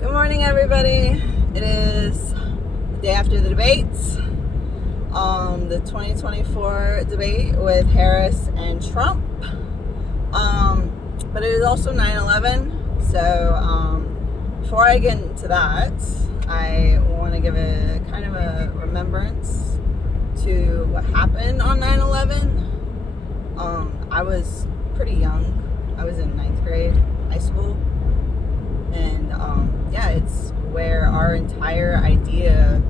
Good morning, everybody. It is the day after the debates, the 2024 debate with Harris and Trump. But it is also 9/11. So before I get into that, I want to give a kind of a remembrance to what happened on 9/11. I was pretty young. I was in 9th grade, high school. And it's where our entire idea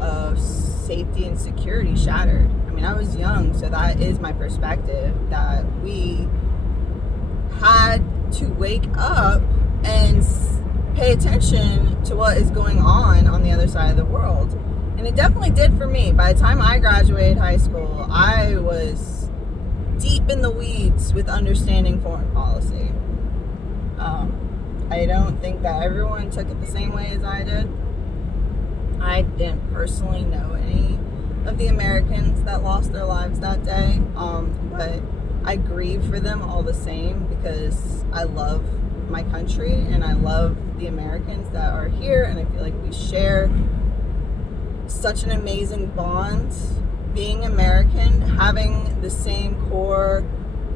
of safety and security shattered. I mean, I was young, so that is my perspective, that we had to wake up and pay attention to what is going on the other side of the world. And it definitely did for me. By the time I graduated high school, I was deep in the weeds with understanding foreign policy. I don't think that everyone took it the same way as I did. I didn't personally know any of the Americans that lost their lives that day, but I grieve for them all the same because I love my country and I love the Americans that are here, and I feel like we share such an amazing bond. Being American, having the same core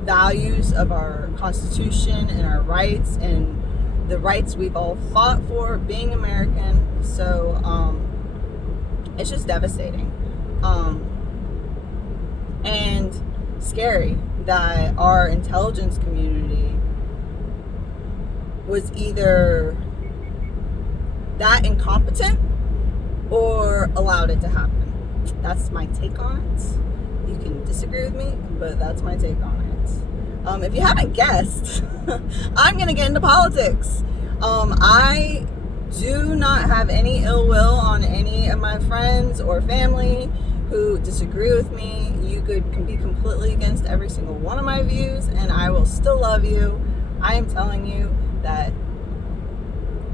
values of our Constitution and our rights and the rights we've all fought for, being American. So it's just devastating and scary that our intelligence community was either that incompetent or allowed it to happen. That's my take on it. You can disagree with me, but that's my take on it. If you haven't guessed, I'm going to get into politics. I do not have any ill will on any of my friends or family who disagree with me. You can be completely against every single one of my views, and I will still love you. I am telling you that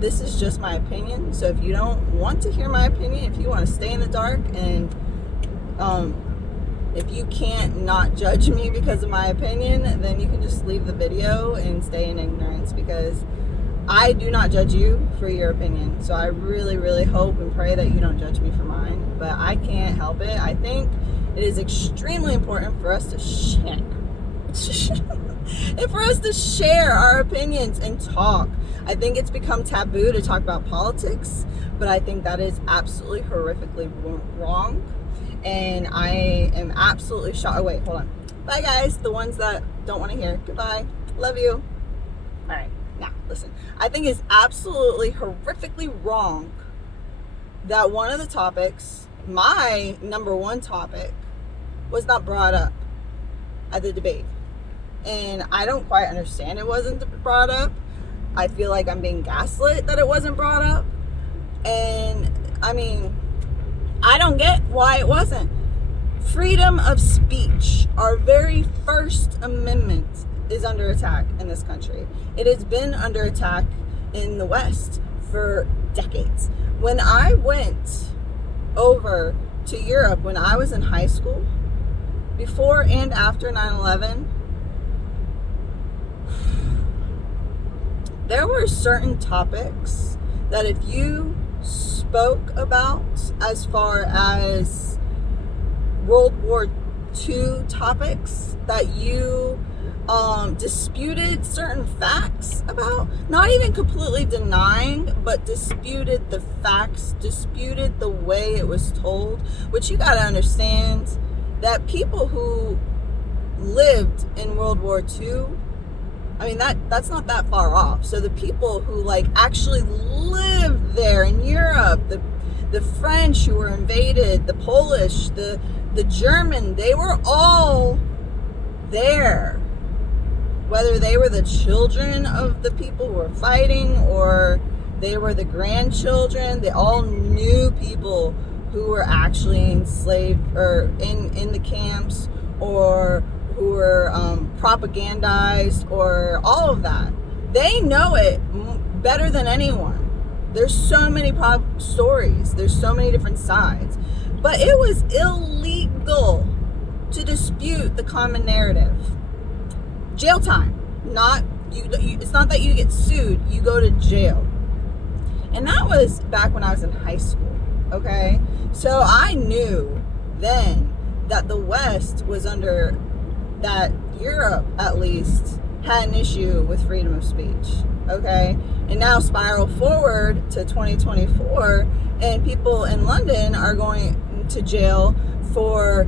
this is just my opinion. So if you don't want to hear my opinion, if you want to stay in the dark, and if you can't not judge me because of my opinion, then you can just leave the video and stay in ignorance, because I do not judge you for your opinion. So I really, really hope and pray that you don't judge me for mine, but I can't help it. I think it is extremely important for us to share. And for us to share our opinions and talk. I think it's become taboo to talk about politics, but I think that is absolutely horrifically wrong. And I am absolutely shocked. Oh, wait, hold on. Bye, guys. The ones that don't want to hear. Goodbye. Love you. All right. Now, listen. I think it's absolutely horrifically wrong that one of the topics, my number one topic, was not brought up at the debate. And I don't quite understand it wasn't brought up. I feel like I'm being gaslit that it wasn't brought up. And, I mean, I don't get why it wasn't. Freedom of speech, our very First Amendment, is under attack in this country. It has been under attack in the West for decades. When I went over to Europe when I was in high school, before and after 9/11, there were certain topics that if you spoke about, as far as World War II topics, that you disputed certain facts about, not even completely denying, but disputed the facts, disputed the way it was told, which you got to understand that people who lived in World War II, I mean, that's not that far off. So the people who actually lived there in Europe, the French who were invaded, the Polish, the German, they were all there. Whether they were the children of the people who were fighting or they were the grandchildren, they all knew people who were actually enslaved or in the camps, or who were propagandized, or all of that. They know it better than anyone. There's so many stories. There's so many different sides. But it was illegal to dispute the common narrative. Jail time. It's not that you get sued. You go to jail. And that was back when I was in high school, okay? So I knew then that the West was under, that Europe at least had an issue with freedom of speech, okay? And now spiral forward to 2024, and people in London are going to jail for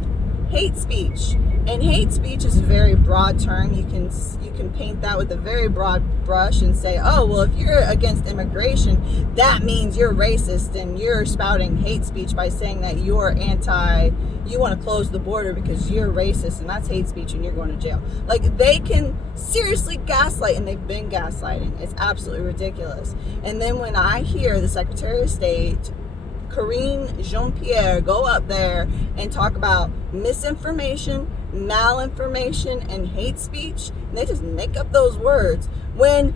hate speech. And hate speech is a very broad term. You can paint that with a very broad brush and say, oh, well, if you're against immigration, that means you're racist and you're spouting hate speech by saying that you want to close the border because you're racist, and that's hate speech and you're going to jail. Like, they can seriously gaslight, and they've been gaslighting. It's absolutely ridiculous. And then when I hear the Secretary of State, Karine Jean-Pierre, go up there and talk about misinformation, malinformation, and hate speech, and they just make up those words when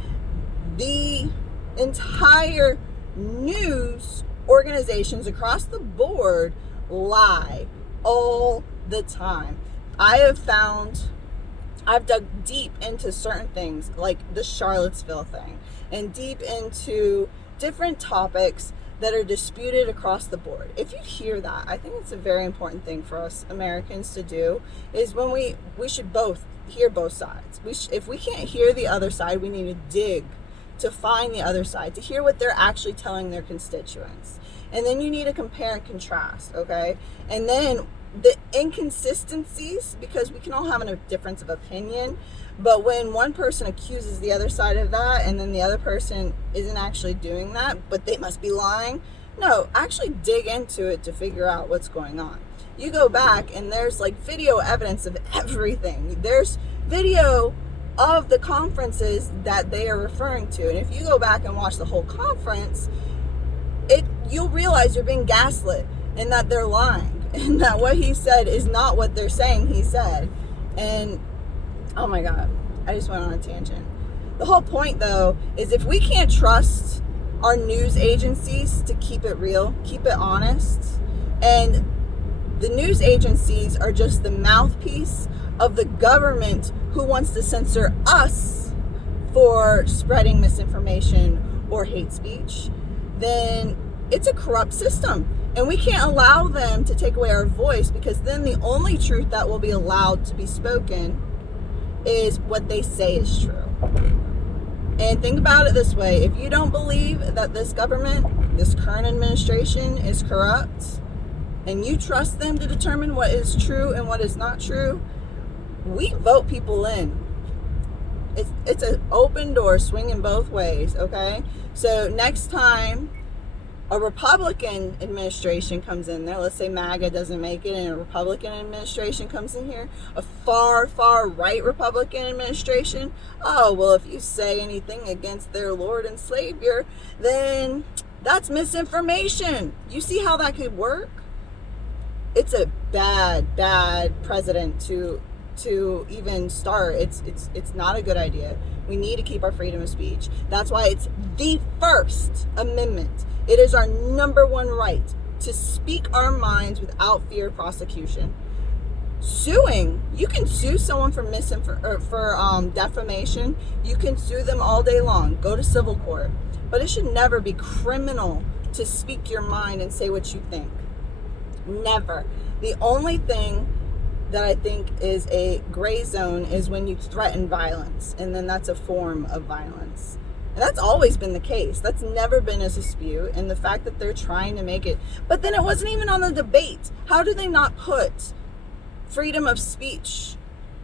the entire news organizations across the board lie all the time. I've dug deep into certain things like the Charlottesville thing, and deep into different topics that are disputed across the board. If you hear that, I think it's a very important thing for us Americans to do, is when we should both hear both sides. If we can't hear the other side, we need to dig to find the other side, to hear what they're actually telling their constituents. And then you need to compare and contrast, okay? And then the inconsistencies, because we can all have a difference of opinion, but when one person accuses the other side of that, and then the other person isn't actually doing that, but they must be lying, no, actually dig into it to figure out what's going on. You go back, and there's like video evidence of everything. There's video of the conferences that they are referring to, and if you go back and watch the whole conference, you'll realize you're being gaslit, and that they're lying, and that what he said is not what they're saying he said. And oh my God, I just went on a tangent. The whole point, though, is if we can't trust our news agencies to keep it real, keep it honest, and the news agencies are just the mouthpiece of the government who wants to censor us for spreading misinformation or hate speech, then it's a corrupt system. And we can't allow them to take away our voice, because then the only truth that will be allowed to be spoken is what they say is true. And think about it this way: if you don't believe that this government, this current administration, is corrupt, and you trust them to determine what is true and what is not true, we vote people in. It's an open door swinging both ways, okay? So next time a Republican administration comes in there, let's say MAGA doesn't make it and a Republican administration comes in here, a far, far right Republican administration, oh, well, if you say anything against their Lord and Savior, then that's misinformation. You see how that could work? It's a bad, bad precedent to even start. It's not a good idea. We need to keep our freedom of speech. That's why it's the First Amendment. It is our number one right to speak our minds without fear of prosecution. Suing, you can sue someone for defamation. You can sue them all day long. Go to civil court. But it should never be criminal to speak your mind and say what you think. Never. The only thing that I think is a gray zone is when you threaten violence, and then that's a form of violence. And that's always been the case. That's never been a dispute. And the fact that they're trying to make it, but then it wasn't even on the debate. How do they not put freedom of speech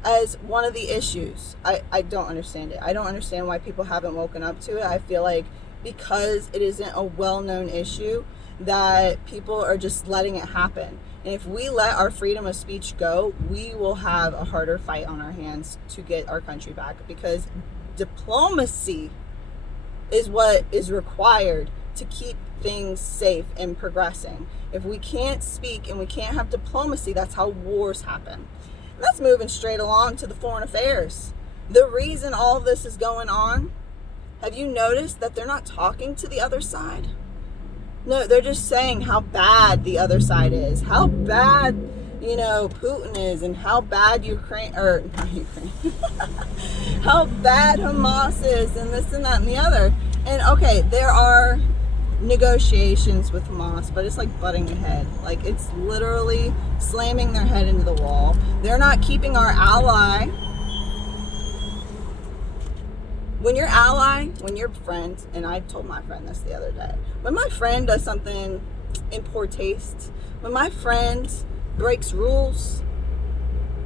as one of the issues? I don't understand it. I don't understand why people haven't woken up to it. I feel like because it isn't a well-known issue, that people are just letting it happen. And if we let our freedom of speech go, we will have a harder fight on our hands to get our country back, because diplomacy is what is required to keep things safe and progressing. If we can't speak and we can't have diplomacy, that's how wars happen. And that's moving straight along to the foreign affairs. The reason all this is going on, have you noticed that they're not talking to the other side? No, they're just saying how bad the other side is, how bad, Putin is, and how bad how bad Hamas is, and this and that and the other. And okay, there are negotiations with Hamas, but it's like butting ahead. Like, it's literally slamming their head into the wall. They're not keeping our ally. When your friend, and I told my friend this the other day, when my friend does something in poor taste, when my friend breaks rules,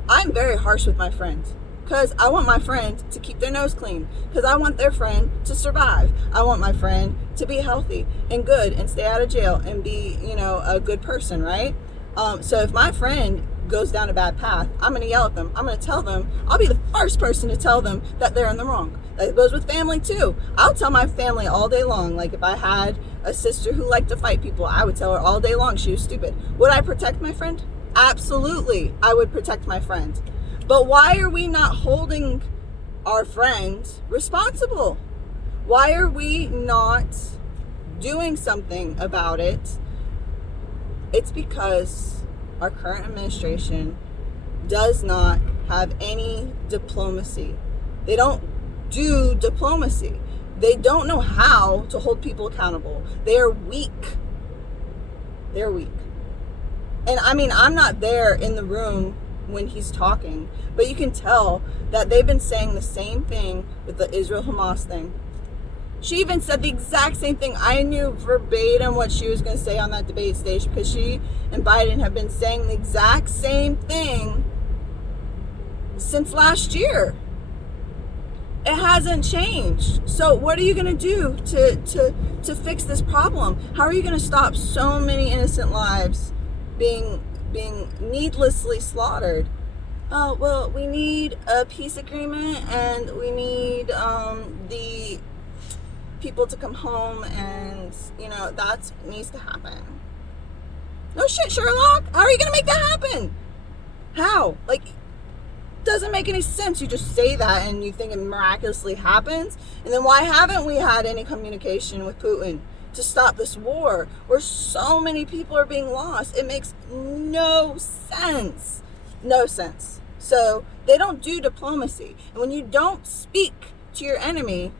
I'm very harsh with my friend. Because I want my friend to keep their nose clean. Because I want their friend to survive. I want my friend to be healthy and good and stay out of jail and be, a good person, right? So if my friend goes down a bad path, I'm going to yell at them. I'm going to tell them. I'll be the first person to tell them that they're in the wrong. That goes with family too. I'll tell my family all day long. Like, if I had a sister who liked to fight people, I would tell her all day long she was stupid. Would I protect my friend? Absolutely, I would protect my friend. But why are we not holding our friend responsible? Why are we not doing something about it? It's because our current administration does not have any diplomacy. They don't do diplomacy. They don't know how to hold people accountable. They are weak. They're weak. And I mean, I'm not there in the room when he's talking, but you can tell that they've been saying the same thing with the Israel-Hamas thing. She even said the exact same thing. I knew verbatim what she was going to say on that debate stage, because she and Biden have been saying the exact same thing since last year. It hasn't changed. So what are you going to do to fix this problem? How are you going to stop so many innocent lives being needlessly slaughtered? Oh, well, we need a peace agreement, and we need the people to come home, and that needs to happen. No shit, Sherlock. How are you gonna make that happen? How? Like, doesn't make any sense. You just say that and you think it miraculously happens, and then why haven't we had any communication with Putin to stop this war where so many people are being lost? It makes no sense. No sense. So they don't do diplomacy. And when you don't speak to your enemy,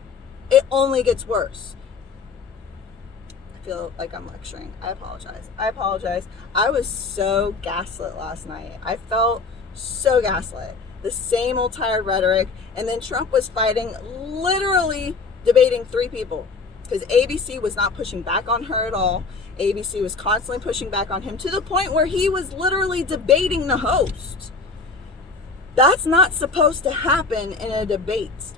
it only gets worse. I feel like I'm lecturing. I apologize. I was so gaslit last night. I felt so gaslit. The same old tired rhetoric. And then Trump was fighting, literally debating 3 people. Because ABC was not pushing back on her at all. ABC was constantly pushing back on him, to the point where he was literally debating the host. That's not supposed to happen in a debate.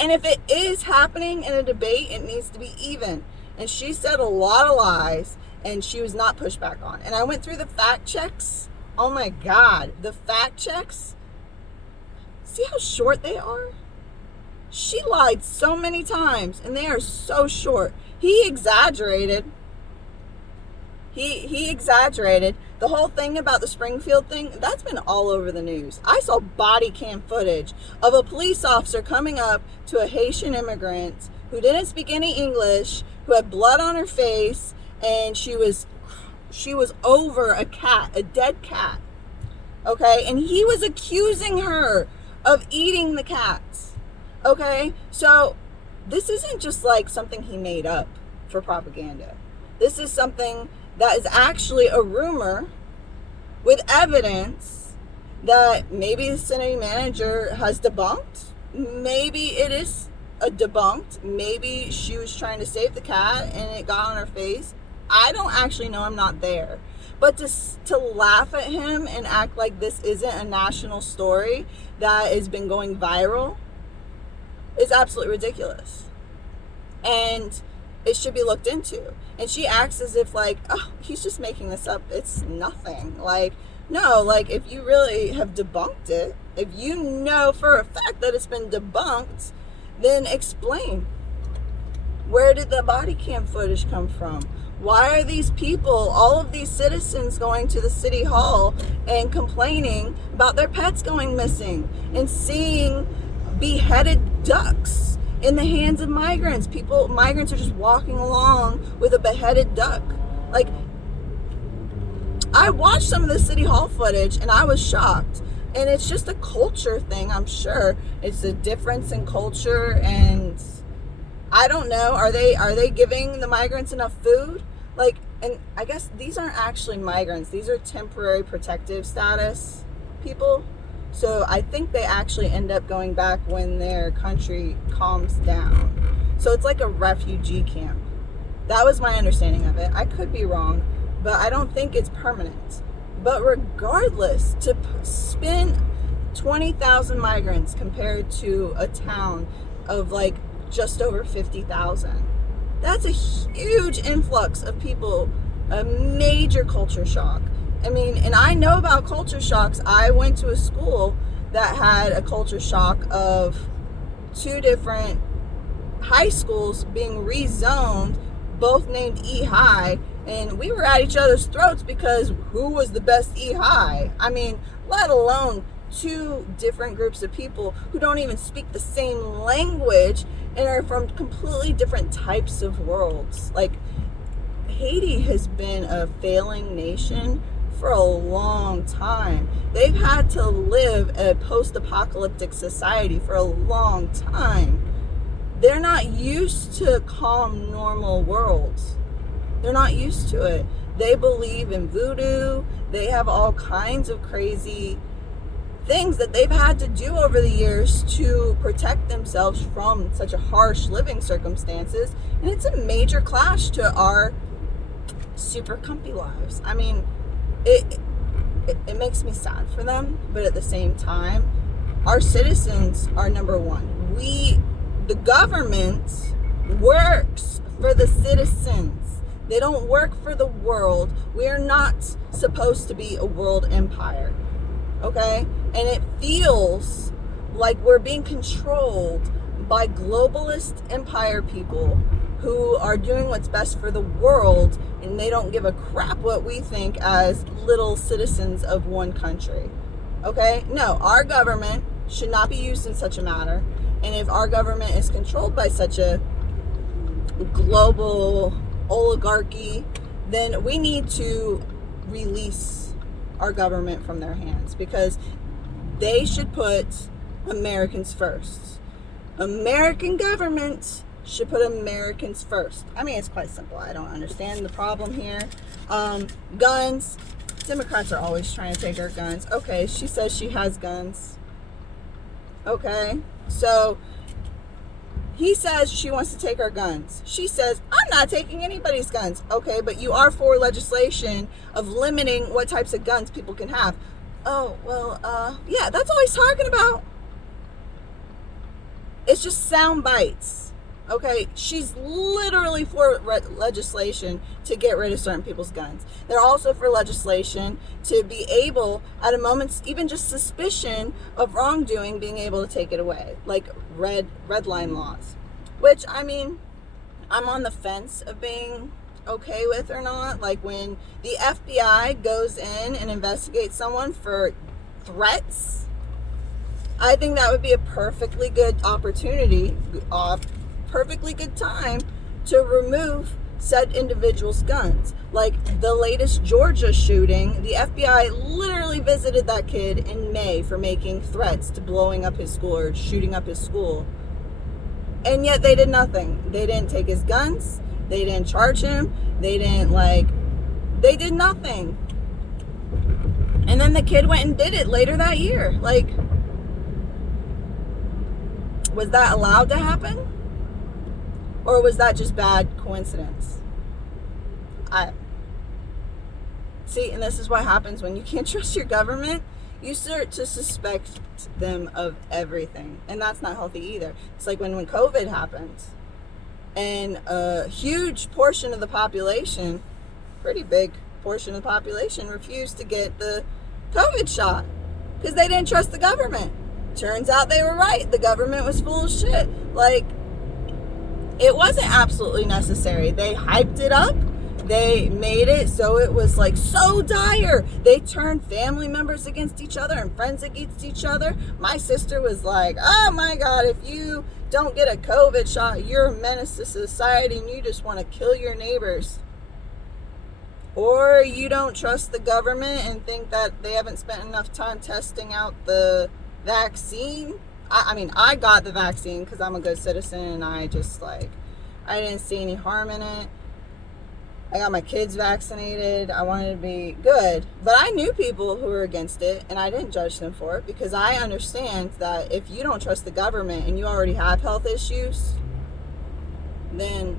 And if it is happening in a debate, it needs to be even. And she said a lot of lies, and she was not pushed back on. And I went through the fact checks. Oh my God, the fact checks. See how short they are? She lied so many times, and they are so short. He exaggerated. He exaggerated. The whole thing about the Springfield thing, that's been all over the news. I saw body cam footage of a police officer coming up to a Haitian immigrant who didn't speak any English, who had blood on her face, and she was over a cat, a dead cat. Okay? And he was accusing her of eating the cats. Okay? So this isn't just like something he made up for propaganda. This is something that is actually a rumor with evidence that maybe the city manager has debunked. Maybe it is a debunked. Maybe she was trying to save the cat and it got on her face. I don't actually know. I'm not there. But to laugh at him and act like this isn't a national story that has been going viral is absolutely ridiculous. And it should be looked into. And she acts as if like, oh, he's just making this up. It's nothing. Like, no, like if you really have debunked it, if you know for a fact that it's been debunked, then explain. Where did the body cam footage come from? Why are these people, all of these citizens, going to the city hall and complaining about their pets going missing and seeing beheaded ducks in the hands of migrants? Migrants are just walking along with a beheaded duck. Like, I watched some of the city hall footage and I was shocked. And it's just a culture thing, I'm sure. It's a difference in culture, and I don't know. Are they giving the migrants enough food? Like, and I guess these aren't actually migrants. These are temporary protective status people. So I think they actually end up going back when their country calms down. So it's like a refugee camp. That was my understanding of it. I could be wrong, but I don't think it's permanent. But regardless, to spin 20,000 migrants compared to a town of like just over 50,000, that's a huge influx of people, a major culture shock. I mean, and I know about culture shocks. I went to a school that had a culture shock of 2 different high schools being rezoned, both named E High, and we were at each other's throats because who was the best E High? I mean, let alone 2 different groups of people who don't even speak the same language and are from completely different types of worlds. Like, Haiti has been a failing nation for a long time. They've had to live a post-apocalyptic society for a long time. They're not used to calm, normal worlds. They're not used to it. They believe in voodoo. They have all kinds of crazy things that they've had to do over the years to protect themselves from such a harsh living circumstances. And it's a major clash to our super comfy lives. I mean, it makes me sad for them, but at the same time, our citizens are number one. The government works for the citizens. They don't work for the world. We are not supposed to be a world empire, okay? And it feels like we're being controlled by globalist empire people who are doing what's best for the world, and they don't give a crap what we think as little citizens of one country, okay? No, our government should not be used in such a matter. And if our government is controlled by such a global oligarchy, then we need to release our government from their hands, because they should put Americans first. American government should put Americans first. I mean, it's quite simple. I don't understand the problem here. Guns. Democrats are always trying to take our guns. Okay, she says she has guns. Okay, so he says she wants to take our guns. She says, I'm not taking anybody's guns. Okay, but you are for legislation of limiting what types of guns people can have. Oh, well, yeah, that's all he's talking about. It's just sound bites. Okay, she's literally for legislation to get rid of certain people's guns. They're also for legislation to be able, at a moment's even just suspicion of wrongdoing, being able to take it away, like red line laws. Which, I mean, I'm on the fence of being okay with or not. Like when the FBI goes in and investigates someone for threats, I think that would be a perfectly good opportunity, perfectly good time to remove said individual's guns. Like the latest Georgia shooting, the FBI literally visited that kid in May for making threats to blowing up his school or shooting up his school. And yet they did nothing. They didn't take his guns. They didn't charge him. They did nothing. And then the kid went and did it later that year. Like, was that allowed to happen? Or was that just bad coincidence? See, and this is what happens when you can't trust your government. You start to suspect them of everything. And that's not healthy either. It's like when COVID happened. And a huge portion of the population, pretty big portion of the population, refused to get the COVID shot because they didn't trust the government. Turns out they were right. The government was full of shit. Like, it wasn't absolutely necessary. They hyped it up. They made it so it was like so dire. They turned family members against each other and friends against each other. My sister was like, oh my God, if you don't get a COVID shot, you're a menace to society and you just want to kill your neighbors. Or you don't trust the government and think that they haven't spent enough time testing out the vaccine. I mean, I got the vaccine because I'm a good citizen and I just like I didn't see any harm in it. I got my kids vaccinated. I wanted to be good. But I knew people who were against it, and I didn't judge them for it, because I understand that if you don't trust the government and you already have health issues, then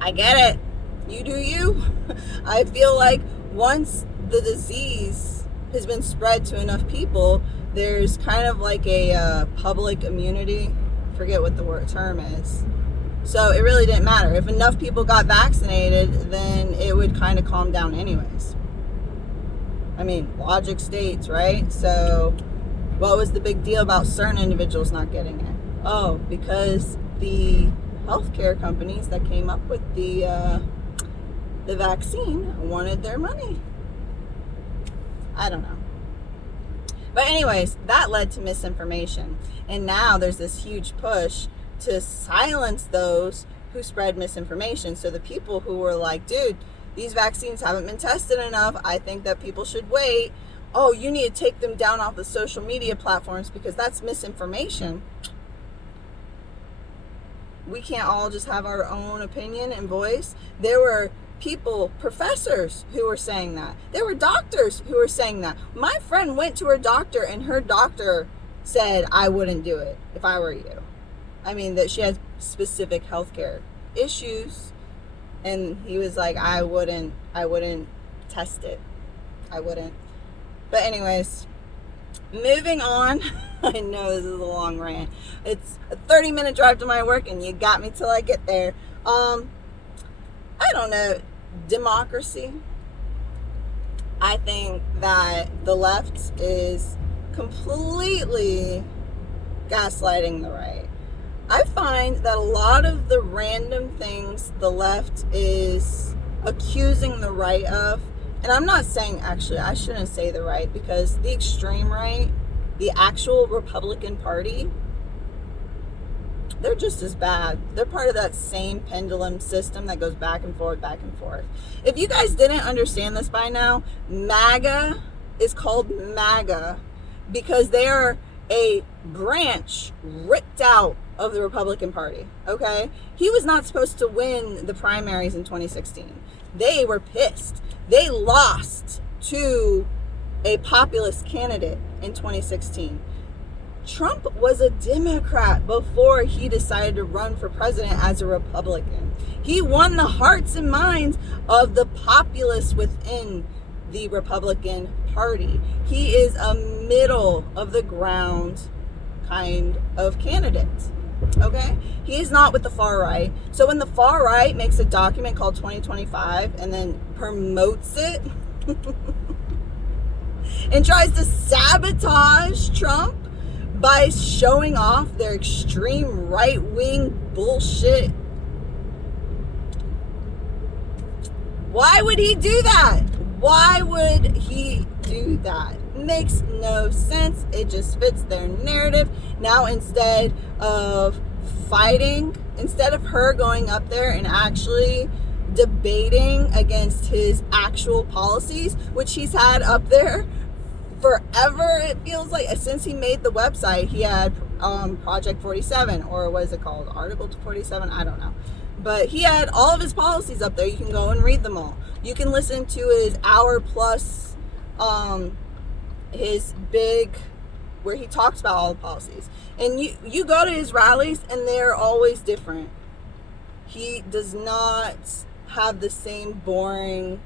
I get it. You do you. I feel like once the disease has been spread to enough people, there's kind of like a public immunity. Forget what the term is. So it really didn't matter. If enough people got vaccinated, then it would kind of calm down anyways. I mean, logic states, right? So what was the big deal about certain individuals not getting it? Oh, because the healthcare companies that came up with the vaccine wanted their money. I don't know. But anyways, that led to misinformation. And now there's this huge push to silence those who spread misinformation. So the people who were like, dude, these vaccines haven't been tested enough, I think that people should wait. Oh, you need to take them down off the social media platforms because that's misinformation. We can't all just have our own opinion and voice. There were people, professors, who were saying that. There were doctors who were saying that. My friend went to her doctor, and her doctor said, I wouldn't do it if I were you. I mean, that she has specific healthcare issues, and he was like, I wouldn't test it. I wouldn't. But anyways, moving on. I know this is a long rant. It's a 30-minute drive to my work, and you got me till I get there. I don't know. Democracy. I think that the left is completely gaslighting the right. I find that a lot of the random things the left is accusing the right of, and I'm not saying, actually, I shouldn't say the right, because the extreme right, the actual Republican Party, they're just as bad. They're part of that same pendulum system that goes back and forth, back and forth. If you guys didn't understand this by now, MAGA is called MAGA because they are a branch ripped out of the Republican Party, okay? He was not supposed to win the primaries in 2016. They were pissed. They lost to a populist candidate in 2016. Trump was a Democrat before he decided to run for president as a Republican. He won the hearts and minds of the populists within the Republican Party. He is a middle of the ground kind of candidate. Okay? He is not with the far right. So when the far right makes a document called 2025 and then promotes it and tries to sabotage Trump by showing off their extreme right-wing bullshit, why would he do that? Why would he do that? Makes no sense. It just fits their narrative. Now, instead of fighting, instead of her going up there and actually debating against his actual policies, which he's had up there forever, it feels like, since he made the website. He had Project 47, or what is it called? Article 47? I don't know. But he had all of his policies up there. You can go and read them all. You can listen to his hour plus, his big, where he talks about all the policies. And you go to his rallies, and they're always different. He does not have the same boring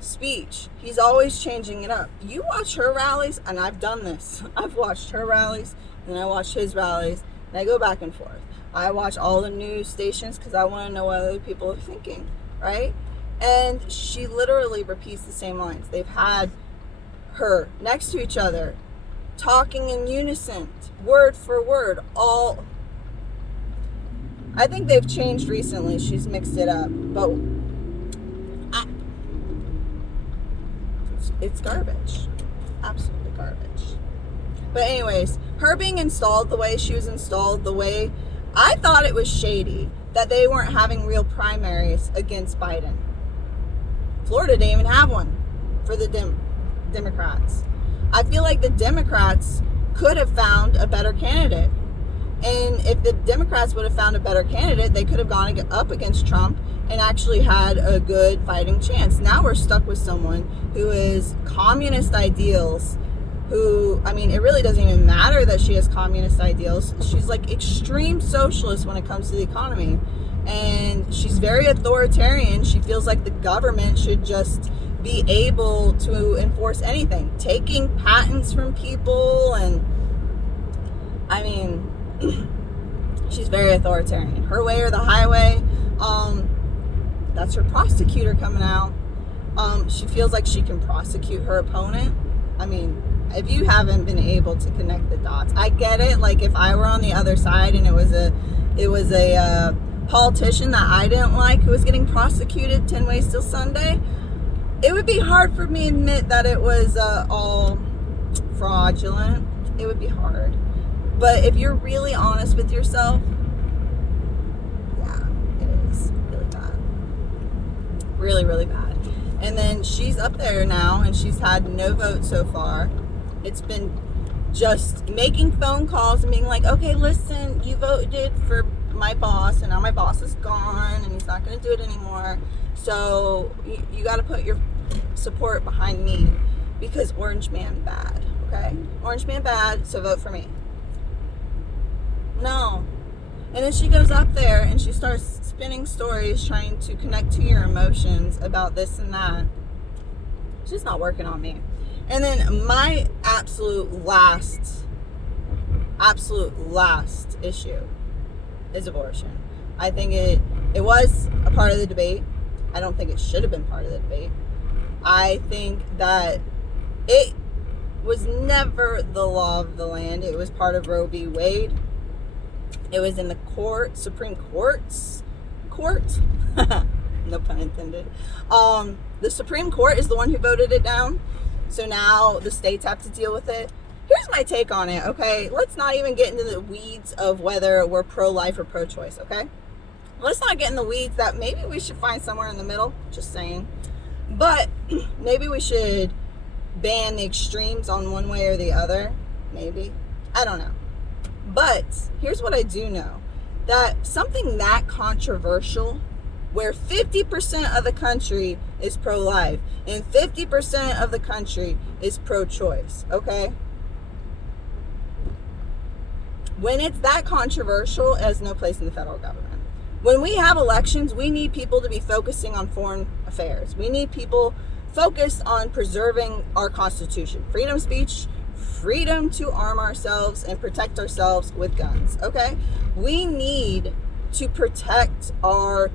speech. He's always changing it up. You watch her rallies, and I've done this. I've watched her rallies, and I watch his rallies, and I go back and forth. I watch all the news stations because I want to know what other people are thinking, right? And she literally repeats the same lines. They've had her next to each other, talking in unison, word for word, all. I think they've changed recently. She's mixed it up, but it's garbage. Absolutely garbage. But anyways, her being installed the way she was installed, the way I thought it was shady that they weren't having real primaries against Biden. Florida didn't even have one for the Democrats. I feel like the Democrats could have found a better candidate. And if the Democrats would have found a better candidate, they could have gone up against Trump and actually had a good fighting chance. Now we're stuck with someone who is communist ideals, who, I mean, it really doesn't even matter that she has communist ideals. She's like extreme socialist when it comes to the economy. And she's very authoritarian. She feels like the government should just be able to enforce anything, taking patents from people. And I mean, she's very authoritarian. Her way or the highway. That's her prosecutor coming out. She feels like she can prosecute her opponent. I mean, if you haven't been able to connect the dots, I get it. Like if I were on the other side and it was a politician that I didn't like who was getting prosecuted 10 ways till Sunday, it would be hard for me to admit that it was all fraudulent. It would be hard. But if you're really honest with yourself, yeah, it is really bad. Really, really bad. And then she's up there now, and she's had no vote so far. It's been just making phone calls and being like, okay, listen, you voted for my boss, and now my boss is gone, and he's not going to do it anymore. So you got to put your support behind me because Orange Man bad, okay? Orange Man bad, so vote for me. No. And then she goes up there and she starts spinning stories trying to connect to your emotions about this and that. It's just not working on me. And then my absolute last issue is abortion. I think it was a part of the debate. I don't think it should have been part of the debate. I think that it was never the law of the land. It was part of Roe v. Wade. It was in the Supreme Court. No pun intended. The Supreme Court is the one who voted it down. So now the states have to deal with it. Here's my take on it, okay? Let's not even get into the weeds of whether we're pro-life or pro-choice, okay? Let's not get in the weeds that maybe we should find somewhere in the middle. Just saying. But maybe we should ban the extremes on one way or the other. Maybe. I don't know. But here's what I do know. That something that controversial, where 50% of the country is pro-life and 50% of the country is pro-choice, okay? When it's that controversial, it has no place in the federal government. When we have elections, we need people to be focusing on foreign affairs. We need people focused on preserving our Constitution. Freedom of speech, freedom to arm ourselves and protect ourselves with guns, okay? We need to protect our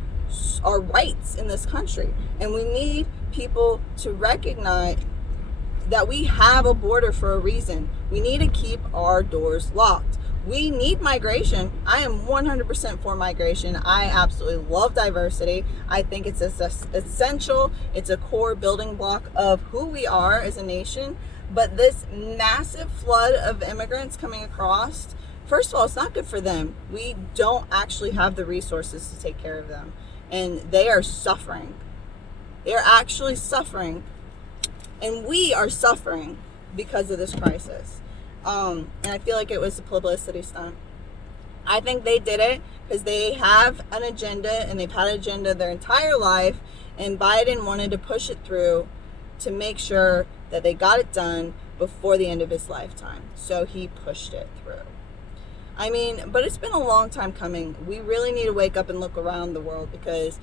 rights in this country. And we need people to recognize that we have a border for a reason. We need to keep our doors locked. We need migration. I am 100% for migration. I absolutely love diversity. I think it's essential. It's a core building block of who we are as a nation. But this massive flood of immigrants coming across, first of all, it's not good for them. We don't actually have the resources to take care of them. And they are suffering. They are actually suffering. And we are suffering because of this crisis. And I feel like it was a publicity stunt. I think they did it because they have an agenda, and they've had an agenda their entire life. And Biden wanted to push it through to make sure that they got it done before the end of his lifetime. So he pushed it through. I mean, but it's been a long time coming. We really need to wake up and look around the world because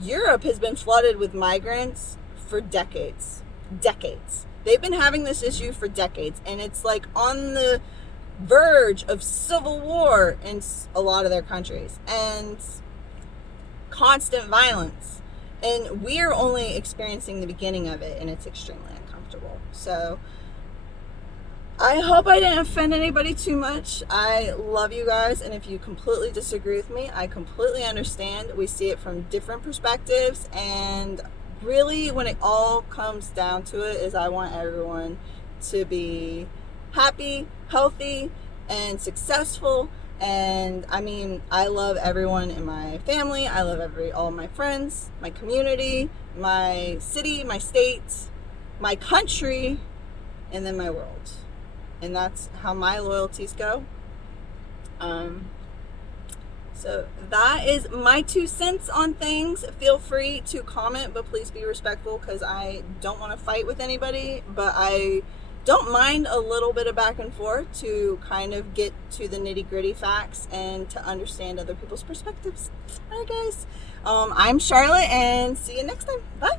Europe has been flooded with migrants for decades. Decades. They've been having this issue for decades, and it's like on the verge of civil war in a lot of their countries and constant violence. And we're only experiencing the beginning of it, and it's extremely uncomfortable. So I hope I didn't offend anybody too much. I love you guys, and if you completely disagree with me, I completely understand. We see it from different perspectives, and really when it all comes down to it is I want everyone to be happy, healthy, and successful. And I mean, I love everyone in my family. I love all of my friends, my community, my city, my state, my country, and then my world. And that's how my loyalties go. So that is my 2 cents on things. Feel free to comment, but please be respectful, because I don't want to fight with anybody, but I don't mind a little bit of back and forth to kind of get to the nitty gritty facts and to understand other people's perspectives. All right, guys. I'm Charlotte, and see you next time. Bye.